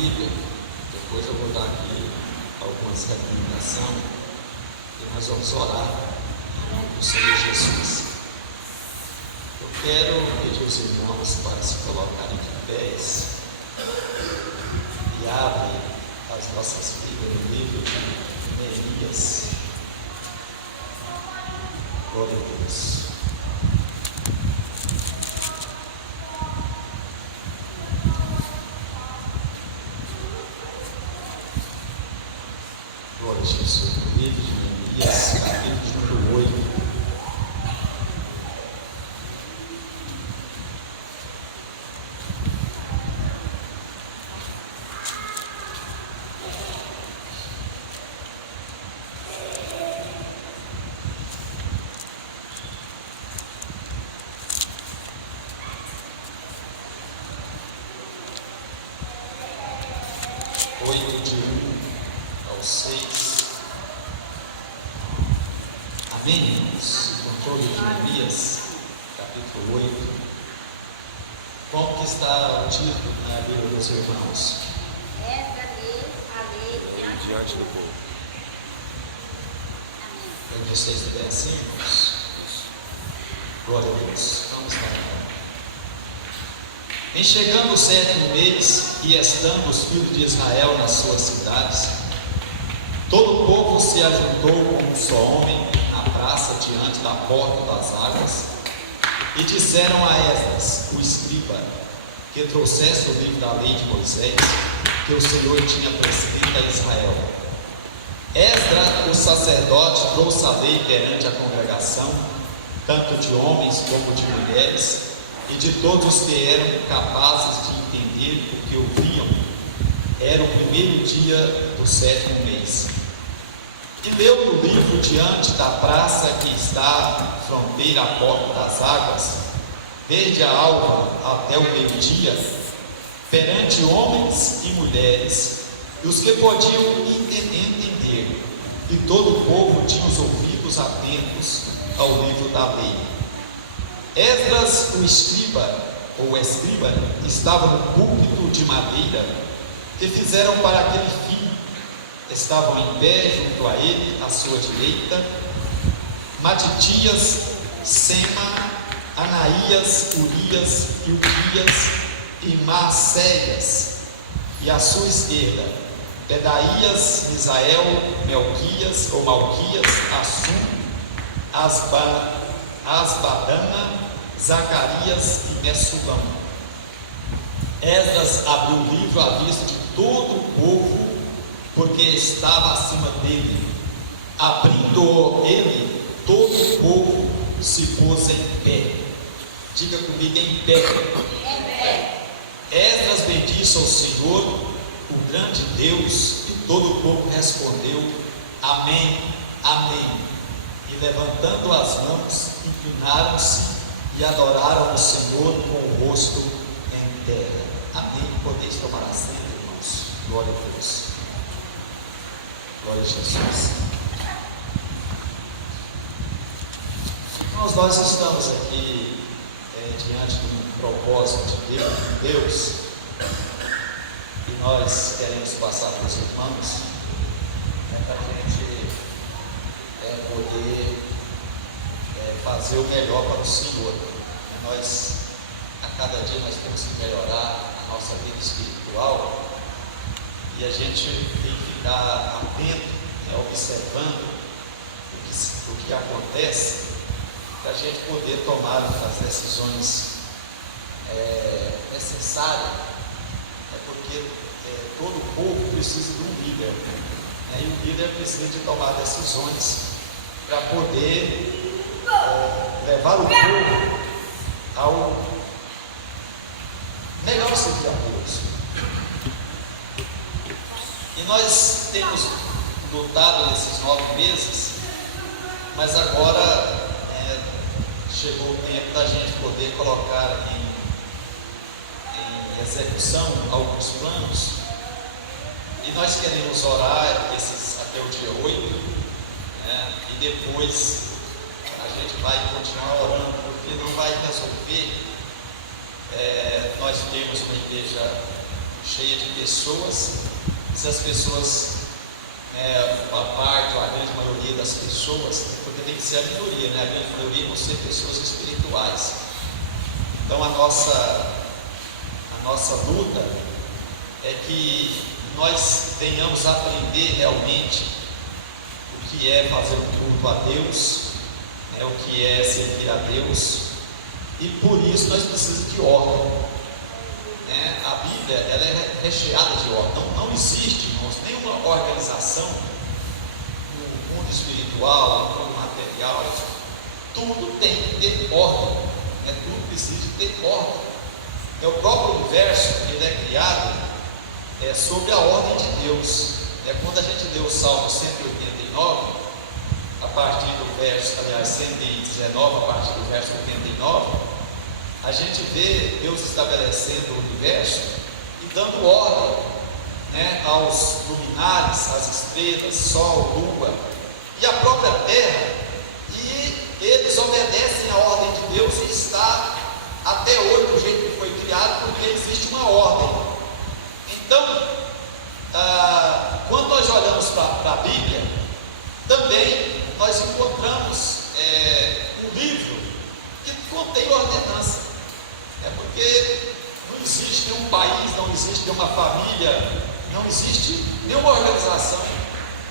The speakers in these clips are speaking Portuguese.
Bíblia, depois eu vou dar aqui algumas recomendações e nós vamos orar em nome do Senhor Jesus. Eu quero pedir aos irmãos para se colocarem de pés e abrem as nossas Bíblias no livro de Neemias. Glória a Deus. Glória a Jesus. No livro de Neemias, capítulo número 8. De 1 ao 6. Amém, irmãos? Controle de Neemias, capítulo 8. Como que está o título na Bíblia dos irmãos? Esta a lei diante do povo. Amém. Eu sei se bem assim, irmãos. Glória a Deus. Vamos lá. Em chegando o 7º mês, e estando os filhos de Israel nas suas cidades, todo o povo se ajuntou como um só homem na praça diante da porta das águas, e disseram a Esdras, o escriba, que trouxesse o livro da lei de Moisés, que o Senhor tinha prescrito a Israel. Esdras, o sacerdote, trouxe a lei perante a congregação, tanto de homens como de mulheres, e de todos os que eram capazes de entender o que ouviam. Era o primeiro dia do 7º mês. E leu o livro diante da praça que está fronteira à porta das águas, desde a alva até o meio-dia, perante homens e mulheres, e os que podiam entender, e todo o povo tinha os ouvidos atentos ao livro da lei. Esdras, o escriba, ou escriba, estava no púlpito de madeira que fizeram para aquele fim. Estavam em pé junto a ele, à sua direita, Matitias, Sema, Anaías, Urias, Ilquias e Maacéias, e à sua esquerda, Pedaías, Misael, Melquias ou Malquias, Assum, Asbadana, Zacarias e Messulão. Esdras abriu o livro à vista de todo o povo, porque estava acima dele. Abrindo ele, todo o povo se pôs em pé. Diga comigo, em pé. Esdras bendisse ao Senhor, o grande Deus, e todo o povo respondeu: Amém, Amém. E levantando as mãos, inclinaram-se e adoraram o Senhor com o rosto em terra. Amém. Podeis tomar assento, irmãos. Glória a Deus. Glória a Jesus. Nós estamos aqui diante de um propósito de Deus, e nós queremos passar para os irmãos para a gente poder fazer o melhor para o Senhor. Nós, a cada dia, nós temos que melhorar a nossa vida espiritual, e a gente tem que ficar atento, observando o que acontece, para a gente poder tomar as decisões necessárias, porque todo o povo precisa de um líder, e o líder precisa de tomar decisões para poder levar o povo ao melhor servir a Deus. E nós temos lutado nesses 9 meses, mas agora chegou o tempo da gente poder colocar em execução alguns planos, e nós queremos orar até o dia 8, e depois a gente vai continuar orando, porque não vai resolver nós temos uma igreja cheia de pessoas. Se as pessoas, a parte ou a grande maioria das pessoas, porque tem que ser a minoria, né? A grande maioria vão ser pessoas espirituais. Então a nossa luta é que nós tenhamos a aprender realmente o que é fazer um culto a Deus, o que é servir a Deus, e por isso nós precisamos de ordem. A Bíblia ela é recheada de ordem. Não existe, irmãos, nenhuma organização no mundo espiritual, no mundo material. Tudo tem que ter ordem. Tudo precisa de ter ordem. O próprio universo ele é criado sobre a ordem de Deus. Quando a gente lê o Salmo 189, a partir do verso, aliás, 119, a partir do verso 89, a gente vê Deus estabelecendo o universo e dando ordem, aos luminares, às estrelas, sol, lua e a própria terra, e eles obedecem a ordem de Deus e está até hoje do jeito que foi criado, porque existe uma ordem. Então, quando nós olhamos para a Bíblia, também nós encontramos um livro que contém ordenança. Porque não existe nenhum país, não existe nenhuma família, não existe nenhuma organização,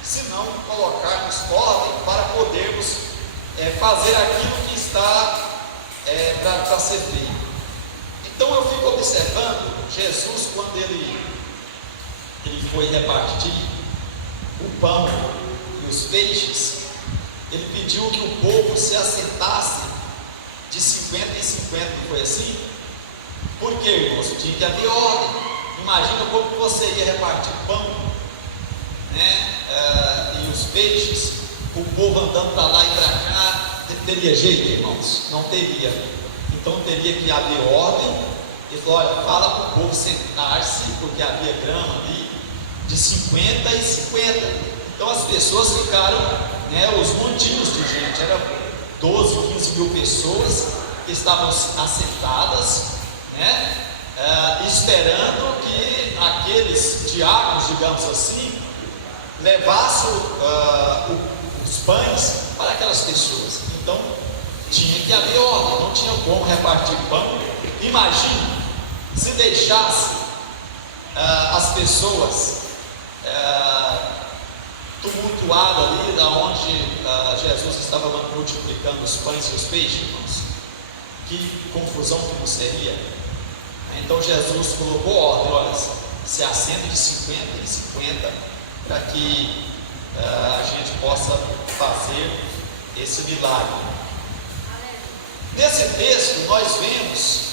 se não colocarmos ordem para podermos fazer aquilo que está para ser feito. Então eu fico observando Jesus, quando ele foi repartir o pão e os peixes, ele pediu que o povo se assentasse de 50 em 50, não foi assim? Por quê, irmãos? Tinha que haver ordem. Imagina como você ia repartir pão, e os peixes, o povo andando para lá e para cá. Teria jeito, irmãos? Não teria. Então teria que haver ordem. Ele falou: olha, fala para o povo sentar-se, porque havia grama ali, de 50 em 50. Então as pessoas ficaram, os montinhos de gente, eram 12, 15 mil pessoas que estavam assentadas, esperando que aqueles diáconos, digamos assim, levassem os pães para aquelas pessoas. Então tinha que haver ordem, não tinha como repartir pão. Imagine se deixasse as pessoas tumultuadas ali, da onde Jesus estava multiplicando os pães e os peixes, irmãos. Que confusão que não seria. Então Jesus colocou ordem: olha, se assenta de 50 em 50, para que a gente possa fazer esse milagre. Nesse texto nós vemos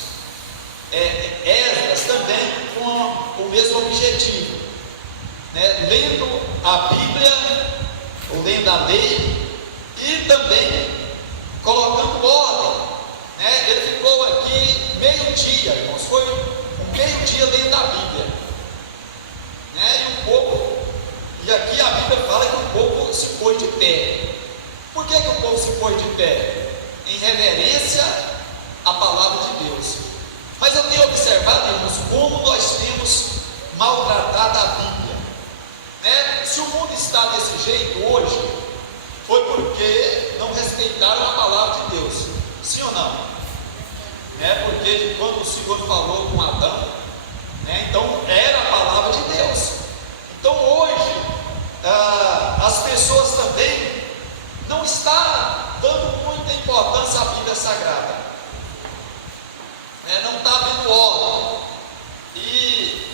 Esdras também com o mesmo objetivo, lendo a Bíblia, ou lendo a lei, e também colocando ordem. Ele ficou aqui meio-dia, irmãos, foi um meio-dia lendo a Bíblia, e aqui a Bíblia fala que o povo se pôs de pé. Por que o povo se pôs de pé? Em reverência à palavra de Deus. Mas eu tenho observado, irmãos, como nós temos maltratado a Bíblia. Se o mundo está desse jeito hoje, foi porque não respeitaram a palavra de Deus. Sim ou não? Porque quando o Senhor falou com Adão, então era a palavra de Deus. Então hoje as pessoas também não estão dando muita importância à Bíblia Sagrada, não está havendo ordem. E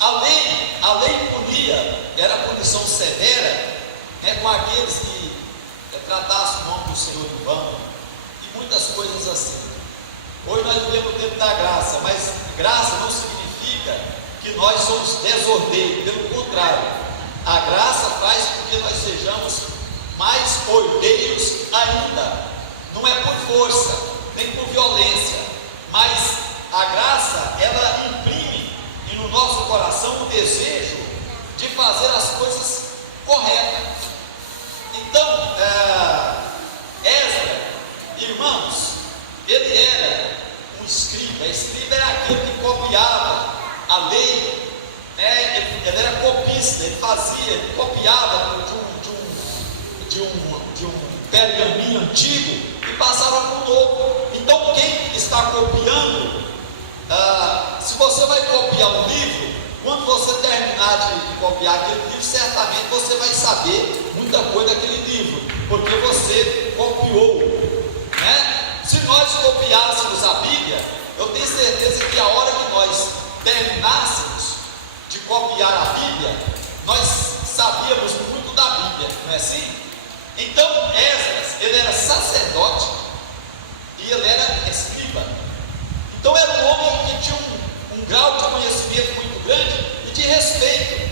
a lei punia, era a punição severa, com aqueles que tratassem o nome do Senhor em vão, e muitas coisas assim. Hoje nós vivemos o tempo da graça, mas graça não significa que nós somos desordeiros, pelo contrário, a graça faz com que nós sejamos mais ordeiros ainda. Não é por força, nem por violência, mas a graça, ela imprime no nosso coração o desejo de fazer as coisas corretas. Então, Esdras, irmãos, ele era um escriba. Escriba era aquele que copiava a lei, né, ele era copista, ele copiava de um pergaminho antigo e passava para o novo. Então quem está copiando, se você vai copiar um livro, quando você terminar de copiar aquele livro, certamente você vai saber muita coisa daquele livro, porque você copiou, né? Se nós copiássemos a Bíblia, eu tenho certeza que a hora que nós terminássemos de copiar a Bíblia, nós sabíamos muito da Bíblia, não é assim? Então Esdras, ele era sacerdote e ele era escriba. Então era um homem que tinha um grau de conhecimento muito grande e de respeito.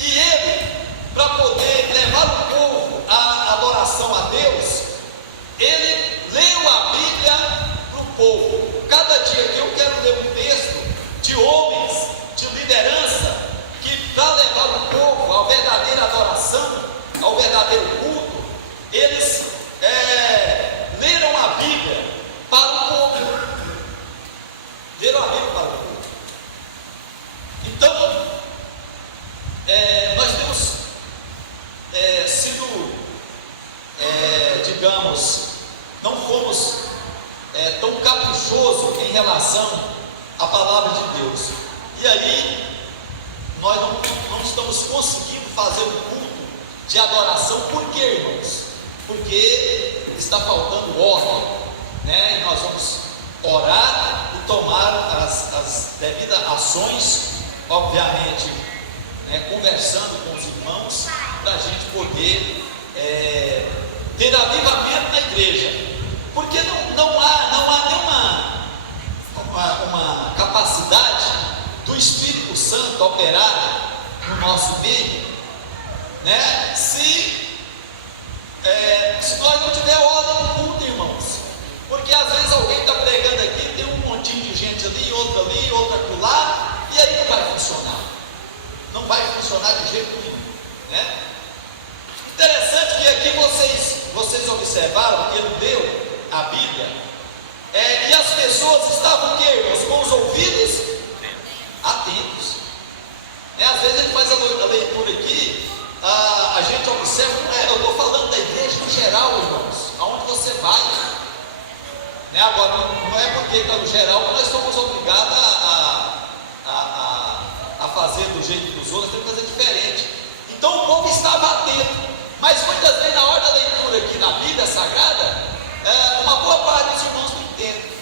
E ele, para poder levar o povo à adoração a Deus, ele leu a Bíblia para o povo. Cada dia que eu quero ler um texto de homens, de liderança, que para levar o povo à verdadeira adoração, ao verdadeiro culto, eles leram a Bíblia para o povo. Leram a Bíblia para o povo. Então, nós temos sido, digamos, não fomos tão caprichosos em relação à palavra de Deus. E aí, nós não estamos conseguindo fazer um culto de adoração. Por quê, irmãos? Porque está faltando ordem, né? E nós vamos orar e tomar as devidas ações, obviamente, conversando com os irmãos, para a gente poder ter avivamento na igreja, porque não há nenhuma uma capacidade do Espírito Santo operar no nosso meio, né? Se nós não tiver ordem no culto, irmãos, porque às vezes alguém está pregando aqui, tem um montinho de gente ali, outro acolá, e aí não vai funcionar. Não vai funcionar de jeito nenhum, né? Interessante que aqui vocês observaram que ele leu a Bíblia, e as pessoas estavam o quê, irmãos? Com os ouvidos atentos. Às vezes ele faz a leitura aqui, a gente observa, eu estou falando da igreja no geral, irmãos, aonde você vai, né? Agora, não é porque está no geral que nós somos obrigados a fazer do jeito dos outros, temos que fazer diferente. Então o povo estava atento, mas muitas vezes na hora da leitura aqui na Bíblia Sagrada, uma boa parte dos irmãos não entendem,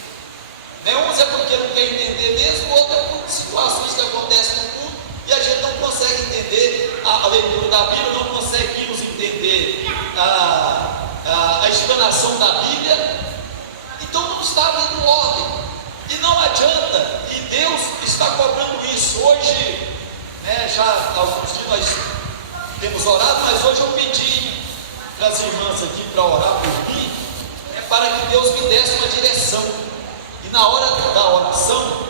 né? Uns é porque não quer entender mesmo, outros é por situações que acontecem no culto, e a gente não consegue entender a leitura da Bíblia, não conseguimos entender a explanação da Bíblia, então não está havendo ordem, e não adianta, e Deus está cobrando isso. Hoje, já há alguns dias nós temos orado, mas hoje eu pedi para as irmãs aqui para orar por mim, para que Deus me desse uma direção, e na hora da oração,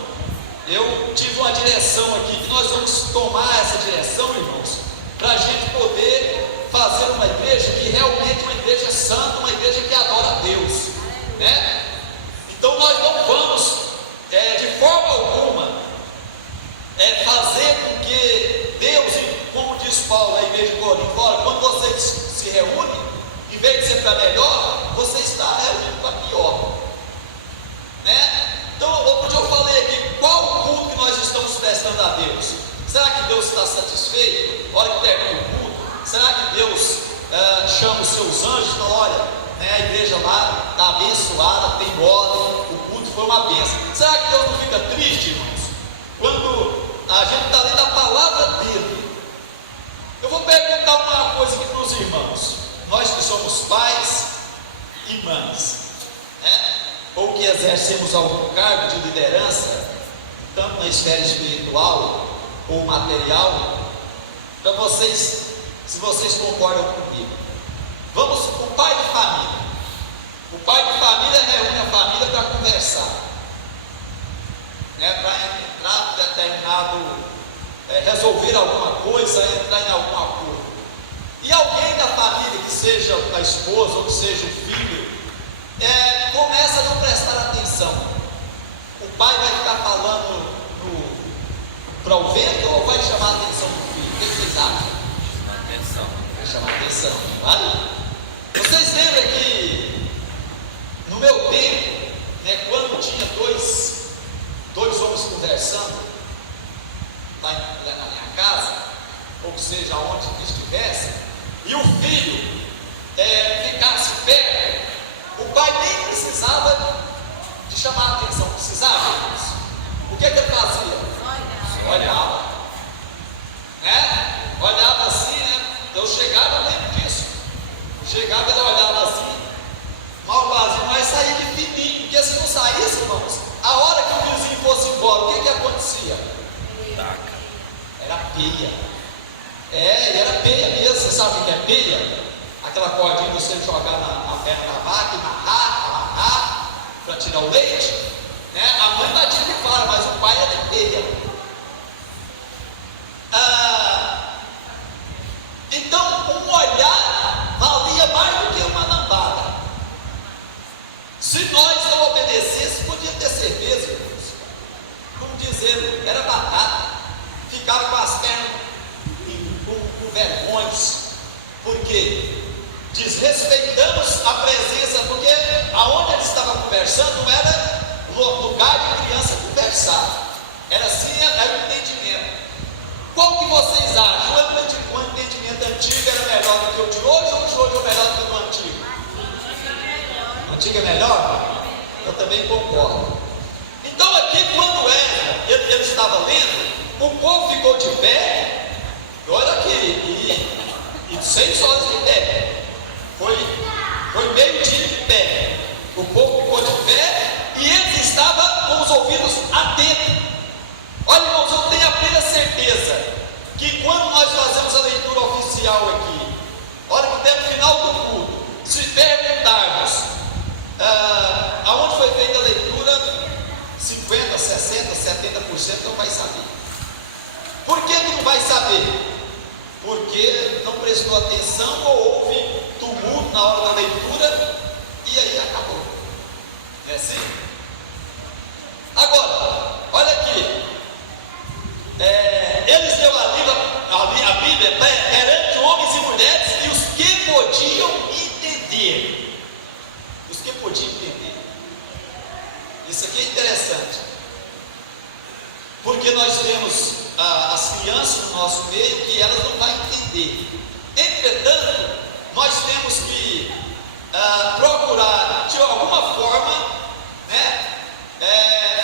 eu tive uma direção aqui, que nós vamos tomar essa direção, irmãos, para a gente poder fazer uma igreja que realmente é uma igreja santa, uma igreja que adora a Deus, né? Então nós não vamos, de forma alguma, fazer com que Deus, como diz Paulo na igreja de Corinto, quando vocês se reúnem, em vez de ser para melhor, você está reunindo para pior, né? Então, outro dia eu falei aqui, qual o culto que nós estamos prestando a Deus? Será que Deus está satisfeito? Na hora que termina o culto, será que Deus chama os seus anjos e fala, olha, a igreja lá está abençoada, tem ordem, o culto foi uma bênção? Será que Deus não fica triste, irmãos, quando a gente está lendo a palavra dele? Eu vou perguntar uma coisa aqui para os irmãos, nós que somos pais e mães, ou que exercemos algum cargo de liderança, tanto na esfera espiritual ou material, para vocês, se vocês concordam comigo, vamos, o pai de família reúne a família para conversar, para entrar em determinado, resolver alguma coisa, entrar em algum acordo, e alguém da família, que seja a esposa ou que seja o filho, começa a não prestar atenção. O pai vai ficar falando para o vento ou vai chamar a atenção do filho? O que vocês acham? Chama atenção. Vai chamar a atenção, vale? Vocês lembram que no meu tempo, né, quando tinha dois homens conversando lá na minha casa, ou seja, onde estivesse, e o filho ficasse perto, o pai nem precisava de chamar a atenção, precisava disso. O que ele fazia? Olhava, né? Olhava assim, né? Eu chegava, eu lembro disso. Chegava, ele olhava assim, malvazinho, mas saía de fininho, porque se não saísse, irmãos, a hora que o vizinho fosse embora, o que acontecia? Taca. Era peia. E era peia mesmo. Você sabe o que é peia? Aquela cordinha que você jogar na perna da vaca e amarrar para tirar o leite, né? A mãe batia de fora, mas o pai era de peia. Então um olhar valia mais do que uma lambada. Se nós não obedecêssemos, podia ter certeza, irmãos. Como dizer, era batata. Ficava com as pernas com vergonhas. Por quê? Desrespeitamos a presença, porque aonde ele estava conversando não era lugar de criança conversar. Era assim, era o entendimento. Qual que vocês acham? O entendimento antigo era melhor do que o de hoje, ou o de hoje é melhor do que o do antigo? O antigo é melhor? Eu também concordo. Então aqui, quando ele estava lendo, o povo ficou de pé. Olha aqui, e 6 horas de pé. Foi meio-dia de pé. O povo ficou de pé e eles estavam com os ouvidos atentos. Olha, irmãos, eu tenho a plena certeza que quando nós fazemos a leitura oficial aqui, olha que até no final do culto, se perguntarmos aonde foi feita a leitura, 50, 60, 70% não vai saber. Por que não vai saber? Porque não prestou atenção ou houve tumulto na hora da leitura e aí acabou. É assim? Agora, olha aqui. Eles deu a Bíblia perante homens e mulheres e os que podiam entender. Os que podiam entender. Isso aqui é interessante. Porque nós temos as crianças no nosso meio que elas não vão entender. Entretanto, nós temos que procurar de alguma forma, né,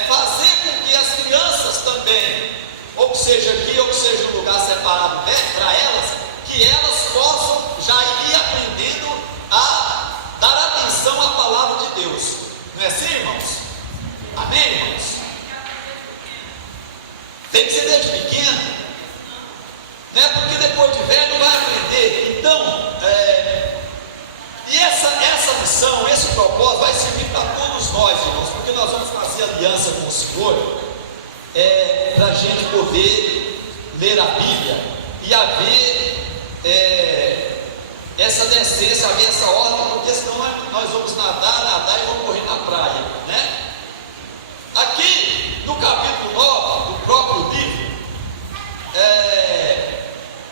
fazer com que as crianças também, ou que seja aqui, ou que seja um lugar separado para elas, que elas possam já ir aprendendo a dar atenção à palavra de Deus. Não é assim, irmãos? Amém, irmãos? Tem que ser desde pequeno, né? Porque depois de velho não vai aprender. Então, e essa missão, esse propósito vai servir para todos nós, irmãos, porque nós vamos fazer aliança com o Senhor, para a gente poder ler a Bíblia e haver essa decência, haver essa ordem, porque senão nós vamos nadar e vamos correr na praia, né? Aqui no capítulo 9 do próprio livro,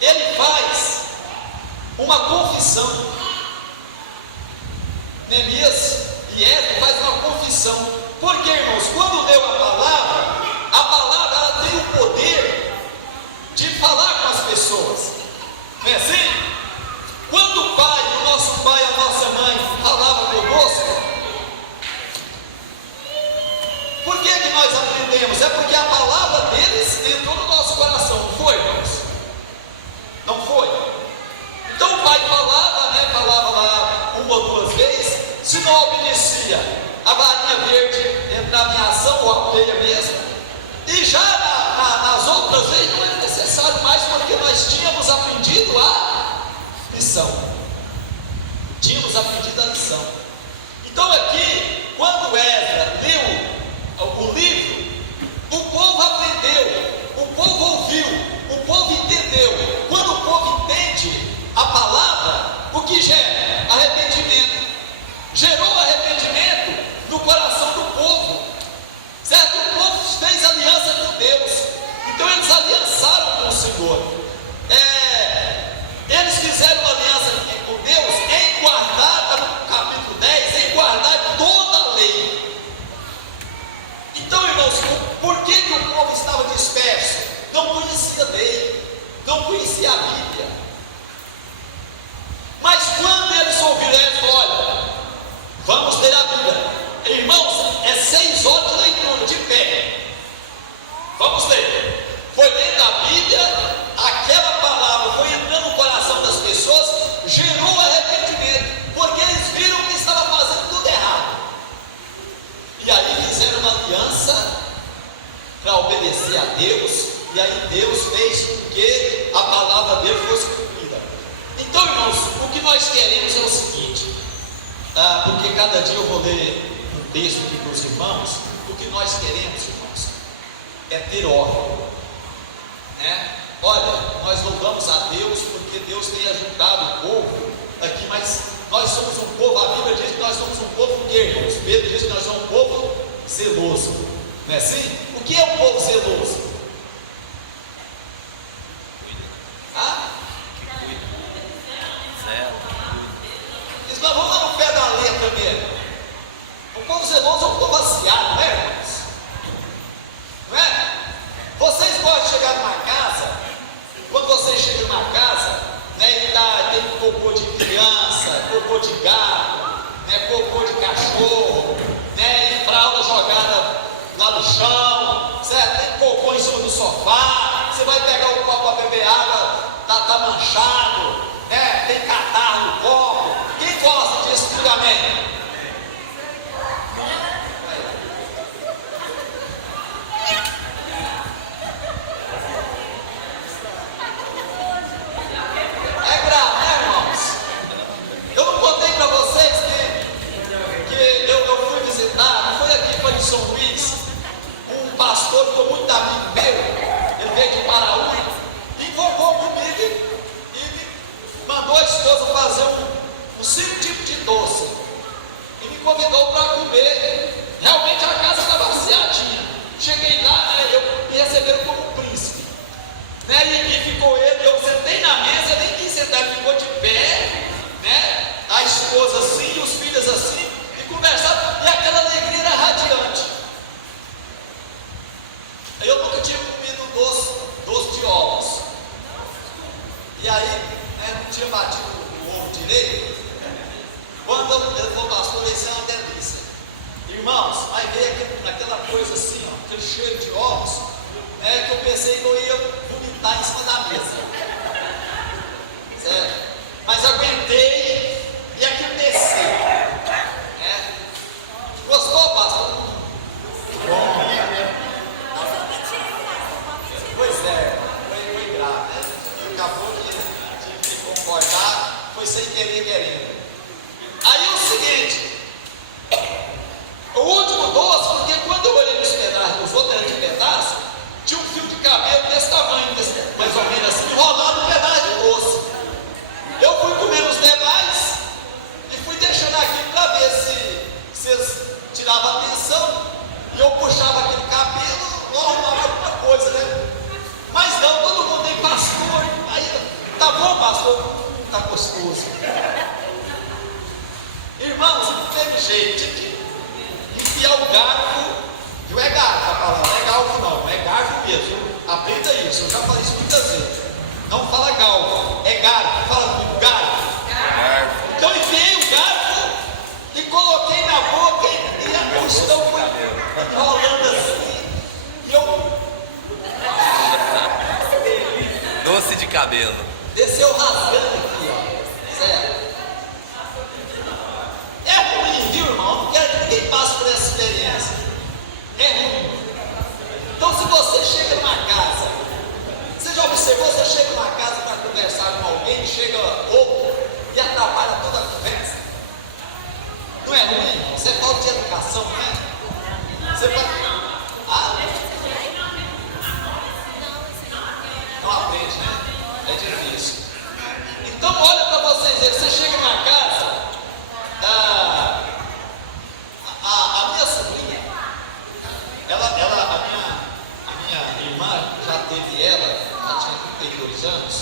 ele faz uma confissão. Neemias e Esdras faz uma confissão. Porque, irmãos, quando leu a palavra ela tem o poder de falar com as pessoas. Não é assim? Quando o pai, o nosso pai, a nossa mãe falava conosco, por que nós aprendemos? É porque a palavra deles entrou no nosso coração, não foi, irmãos? Não foi? Então o pai falava lá uma ou duas vezes. Se não obedecia, a varinha verde entrava em ação, ou a peia mesmo. E já nas outras vezes não era necessário mais, porque nós tínhamos aprendido a lição. Tínhamos aprendido a lição. Então aqui, quando Esdras leu o livro, o povo aprendeu, o povo ouviu, o povo entendeu. Quando o povo entende a palavra, o que gera? Arrependimento. Gerou arrependimento no coração do povo, certo? O povo fez aliança com Deus, então eles ali conhecia a Bíblia. Mas quando eles ouviram, eles falaram: olha, vamos ler a Bíblia. Irmãos, é 6 horas de leitura, de pé. Vamos ler. Foi lendo a Bíblia, aquela palavra foi entrando no coração das pessoas, gerou arrependimento, porque eles viram que estava fazendo tudo errado. E aí fizeram uma aliança para obedecer a Deus, e aí Deus fez com que a palavra dele fosse cumprida. Então, irmãos, o que nós queremos é o seguinte, porque cada dia eu vou ler um texto aqui para os irmãos. O que nós queremos, irmãos, é ter ordem, né? Olha, nós louvamos a Deus porque Deus tem ajudado o povo aqui, mas nós somos um povo, a Bíblia diz que nós somos um povo que, irmãos, Pedro diz que nós somos um povo zeloso, não é assim? O que é um povo zeloso? Diz, mas vamos lá no pé da letra mesmo. O povo zeloso é um povo aciado, não é, irmãos? Não é? Vocês podem chegar numa casa, quando vocês chegam numa casa, né, e tem cocô de criança, cocô de gato, né, cocô de cachorro, né, e fralda jogada lá no chão, certo? Tem cocô em cima do sofá, você vai pegar o copo para beber água, tá manchado, né, tem catarro no copo. Quem gosta disso, diga amém. São Luís, um pastor ficou muito amigo meu, ele veio de Paraúna, invocou comigo e me mandou a esposa fazer um 5 tipos de doce, e me convidou para comer. Realmente a casa estava vaziadinha. Cheguei lá, né, me receberam como príncipe, né, e ficou ele, eu sentei na mesa, nem quis sentar, ele ficou de pé, né, a esposa assim, os filhos assim, e conversava, e aquela alegria era radiante. Eu nunca tinha comido doce de ovos, e aí, né, não tinha batido o ovo direito. Quando ele falou: pastor, isso é uma delícia, irmãos. Aí veio aquela coisa assim, ó, aquele cheiro de ovos, né, que eu pensei que eu ia vomitar em cima da mesa, certo? Mas aguentei e aquilo desceu, né? Gostou, pastor? Bom. Pois é, foi grave, né? Acabou de concordar, foi sem querer querendo. Aí é o seguinte, o último doce, porque quando eu olhei nos pedaços, os outros eram de pedaço, tinha um fio de cabelo desse tamanho, mais ou menos assim, enrolado um pedaço de doce. Eu fui comendo os demais e fui deixando aqui para ver se eles tiravam atenção, e eu puxava aquele cabelo, eu arrumava alguma coisa, né? Mas não, todo mundo tem pastor. Aí, tá bom, pastor? Tá gostoso. Irmãos, não teve jeito, tinha que enfiar o garfo. Não é garfo a palavra, não é galfo não é garfo mesmo. Aprenda isso, eu já falei isso muitas vezes. Não fala galfo, é garfo. Fala comigo, garfo. Então enfiei o garfo e coloquei na boca e a questão foi rolando assim. E eu... Doce de cabelo. Desceu rasgando aqui, ó. Certo? É ruim, viu, irmão? Não quero que ninguém passe por essa experiência. É ruim. Então, se você chega numa casa, você já observou? Você chega numa casa para conversar com alguém, chega outro e atrapalha toda a conversa. Não é ruim, irmão? Você é falta de educação, não é? Você pode. Não aprende, né? É difícil. Então, olha para vocês verem, você chega na casa, a minha sobrinha, a minha irmã já teve ela tinha 32 anos,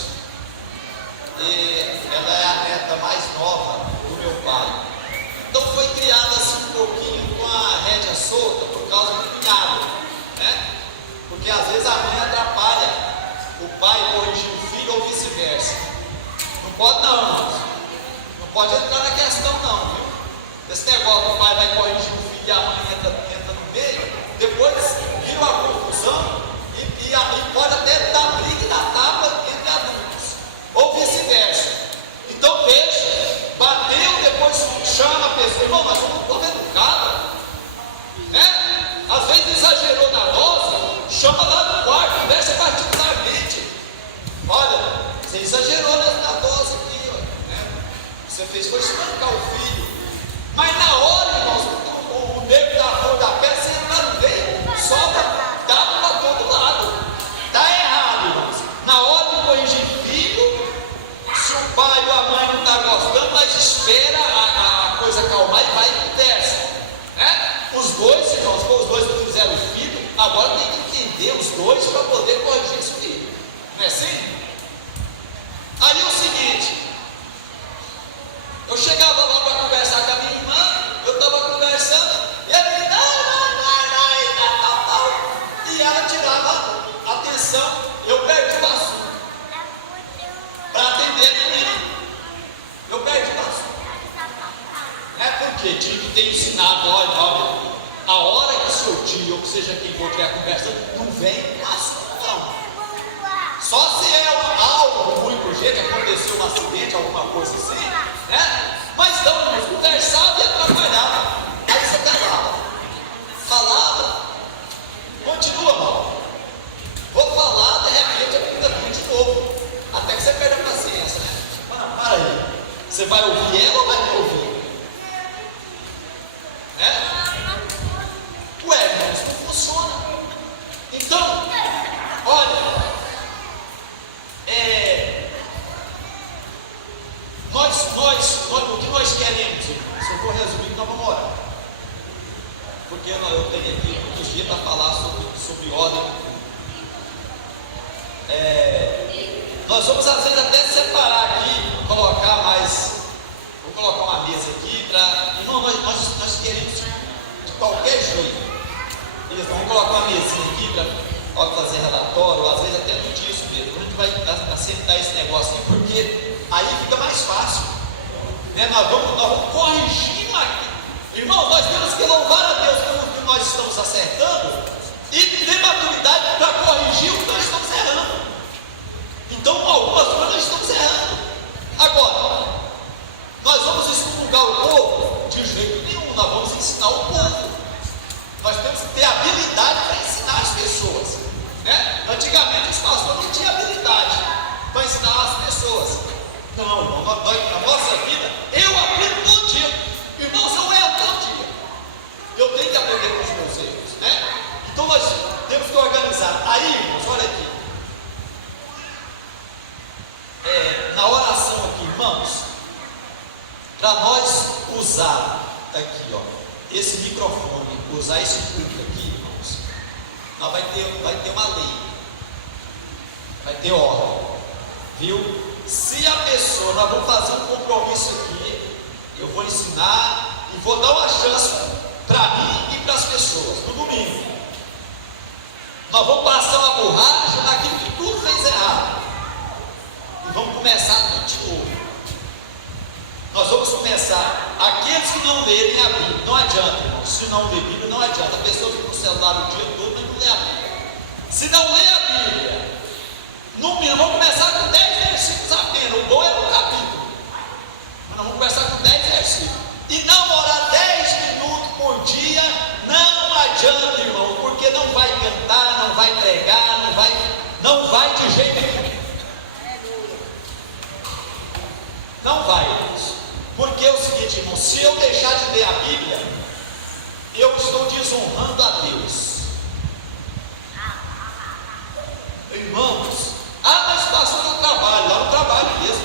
e ela é a neta mais nova do meu pai. Então foi criada assim um pouquinho com a rédea solta por causa do cunhado, né? Porque às vezes a mãe atrapalha o pai corrigir o filho ou vice-versa. vice-versa. Não pode não, irmãos. Não pode entrar na questão não, viu? Esse negócio que o pai vai corrigir o filho e a mãe entra no meio, depois vira uma confusão e pode até dar briga e dar tapa entre adultos. Ou vice-versa. Então veja, bateu, depois chama a pessoa, irmão, mas eu não estou educado, né? Às vezes exagerou na dose, chama lá no quarto, conversa particularmente. Olha, você exagerou na dose aqui, ó, né? Você fez foi espancar o filho. Mas na hora, irmãos, o nego da flor da pele, você entra no meio, sobra, dá para todo lado. Está errado, irmãos. Na hora de corrigir filho, se o pai ou a mãe não está gostando, mas espera a coisa acalmar e vai e conversa, né? Os dois, irmãos, os dois que fizeram o filho, agora tem que entender os dois para poder corrigir esse filho. Não é assim? Aí é o seguinte, eu chegava lá para conversar com a minha irmã, eu estava conversando, e a menina, tal, e ela tirava a atenção, eu perdi o assunto, para atender a menina, eu perdi o assunto, porque tinha que ter ensinado, olha, a hora que o seu tio, ou que seja quem for estiver conversando, não vem com assunto não. Só se é algo ruim por jeito, aconteceu um acidente, alguma coisa assim, né? Mas não, irmãos, conversava e atrapalhava. Aí você falava, continua, irmão. Vou falar, de repente a vida vem de novo. Até que você perde a paciência, né? Para aí. Você vai ouvir ela ou vai me ouvir? Ué, irmãos, não funciona. Então, olha. O que nós queremos, irmãos? Se eu for resumir, nós vamos orar. Porque eu tenho aqui muitos dias para falar sobre ordem. Nós vamos às vezes até separar aqui, colocar mais. Vou colocar uma mesa aqui para. Irmão, nós queremos de qualquer jeito. Eles vão colocar uma mesinha aqui para fazer relatório, às vezes até no disso mesmo. A gente vai assentar esse negócio aqui, porque aí fica mais fácil, né? Nós vamos corrigindo aqui, irmão. Nós temos que louvar a Deus pelo que nós estamos acertando e ter maturidade para corrigir o que nós estamos errando. Então, algumas coisas nós estamos errando. Agora, nós vamos excomungar o povo? De jeito nenhum. Nós vamos ensinar o povo. Nós temos que ter habilidade para ensinar as pessoas, né? Antigamente os pastores não tinham habilidade para ensinar as pessoas. Não, irmão, na nossa vida, eu aprendo todo dia. Irmãos, eu erro todo dia. Eu tenho que aprender com os meus erros, né? Então nós temos que organizar. Aí, irmãos, olha aqui. Na oração aqui, irmãos, para nós usar aqui, ó, esse microfone, usar esse púlpito aqui, irmãos, nós vai ter uma lei, vai ter ordem, viu? Se a pessoa, nós vamos fazer um compromisso aqui, eu vou ensinar e vou dar uma chance para mim e para as pessoas, no domingo. Nós vamos passar uma borracha naquilo que tudo fez errado e vamos começar tudo de novo. Nós vamos começar, aqueles que não lerem a Bíblia, não adianta, irmão, se não ler a Bíblia, não adianta, a pessoa fica no celular o dia todo, mas não lê a Bíblia. Se não lê a Bíblia, no mínimo, vamos começar com 10 versículos apenas, o bom é o capítulo, mas nós vamos começar com 10 versículos, e não orar 10 minutos por dia, não adianta, irmão, porque não vai cantar, não vai pregar, não vai de jeito nenhum, não vai, irmãos. Porque é o seguinte, irmão, se eu deixar de ler a Bíblia, eu estou desonrando a Deus. Irmãos, mas passou no trabalho, lá no trabalho mesmo,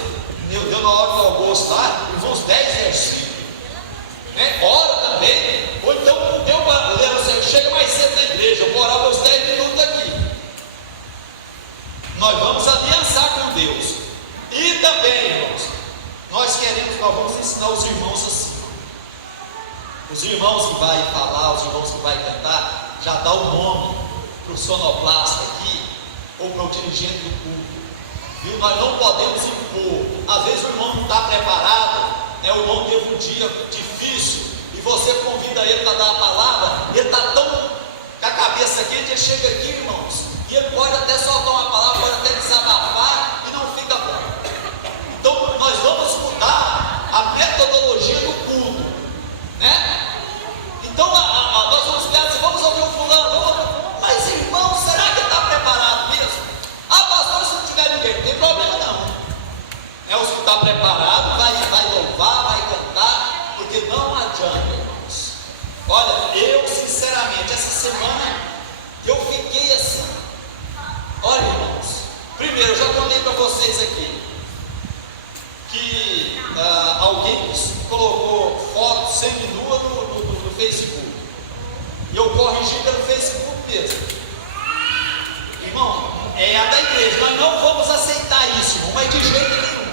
deu na hora do almoço lá, uns 10 versículos, né? Ora também, ou então deu para ler, você chega mais cedo na igreja, eu vou orar meus 10 minutos aqui. Nós vamos aliançar com Deus. E também, irmãos, nós vamos ensinar os irmãos assim. Os irmãos que vai falar, os irmãos que vai cantar, já dá o nome para o sonoplasta aqui, ou para o dirigente do culto. Viu? Nós não podemos impor. Às vezes o irmão não está preparado, né? O irmão teve um dia difícil e você convida ele para dar a palavra, ele está tão com a cabeça quente, ele chega aqui, irmãos, e ele pode até soltar uma palavra, pode até desabafar e não fica bom. Então nós vamos mudar a metodologia do culto, né? Então nós vamos pegar assim, vamos ouvir o fulano, mas irmão, será que está preparado mesmo? Ah, pastor, se não tiver ninguém, não tem problema não. Os que estão preparados vai louvar, vai cantar, porque não adianta, irmãos. Olha, eu sinceramente, essa semana eu fiquei assim. Olha, irmãos, primeiro, eu já contei para vocês aqui que alguém colocou foto seminua no Facebook, e eu corrigi pelo Facebook mesmo. Irmão, é a da igreja, nós não vamos aceitar isso, irmão, mas de jeito nenhum.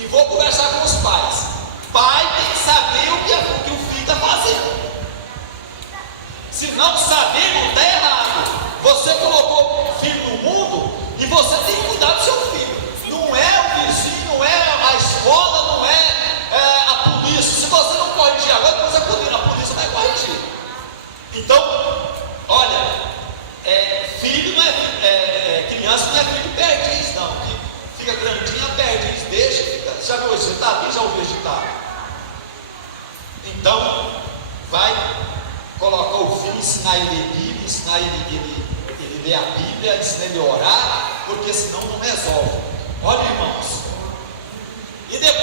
E vou conversar com os pais. Pai tem que saber o que o filho está fazendo. Se não saber, não está errado. Você colocou o filho no mundo e você tem que cuidar do seu filho. Não é o vizinho, não é a escola, não é a polícia. Se você não corrigir agora, depois a polícia vai corrigir. Então, olha, filho não criança não é filho perdiz, não. Que fica grandinha, perdiz, deixa, fica. Já viu esse ditado? Já ouviu esse ditado? Então, vai colocar o filho, ensinar ele a ler Bíblia, ensinar ele ler a Bíblia, ensinar ele a orar, porque senão não resolve. Olha, irmãos. E depois